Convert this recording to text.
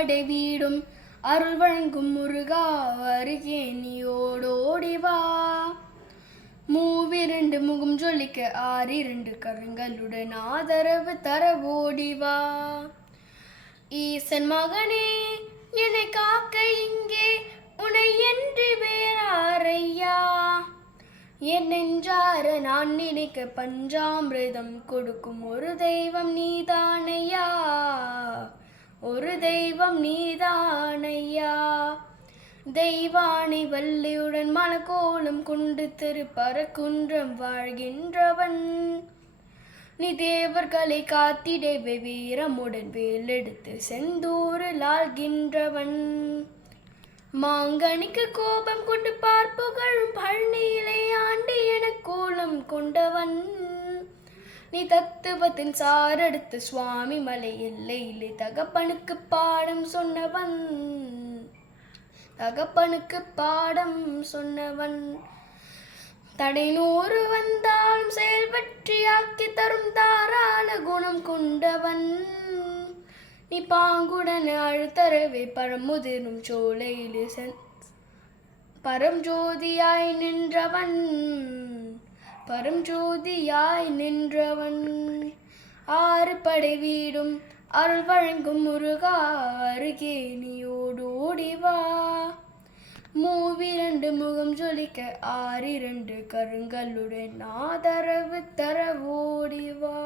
படை வீடும் அருள் வழங்கும் முருகா அருகே நீயோடோடிவா. மூவிரண்டு முகம் ஜொலிக்க ஆறிரண்டு கரங்களுடன் ஆதரவு தரவோடிவா. ஈசன் மகனே என்னை காக்க இங்கே உனை என்று வேறாரையா. என் நெஞ்சார நான் நினைக்க பஞ்சாமிரதம் கொடுக்கும் ஒரு தெய்வம் நீதானையா. ஒரு தெய்வம் நீதானையா. தெய்வானை வள்ளியுடன் மனக்கோலம் கொண்டு திருப்பரங்குன்றம் வாழ்கின்றவன். நீ தேவர்களை காத்திடவே வீரமுடன் வேலெடுத்து செந்தூரில் ஆள்கின்றவன். மாங்கனிக்கு கோபம் கொண்டு பார்ப்புகழும் பழனியிலே ஆண்டி என கோலம் கொண்டவன். நீ தத்துவத்தின் சாரெடுத்து சுவாமி மலை எல்லையிலே தகப்பனுக்கு பாடம் சொன்னவன். தகப்பனுக்கு பாடம் சொன்னவன். தடை நூறு வந்தாலும் செயல் வெற்றியாக்கி தரும் தாராள குணம் கொண்டவன். நீ பாங்குடன் அழுத்தரவே பரமுதிரும் சோலையிலே பரஞ்சோதியாய் நின்றவன். பரஞ்சோதியாய் நின்றவன். ஆறு படை வீடும் அருள் வழங்கும் முருகா அருகே நீயோடோடிவா. மூவிரண்டு முகம் ஜொலிக்க ஆறிரண்டு கருங்களுடன் ஆதரவு தரவோடிவா.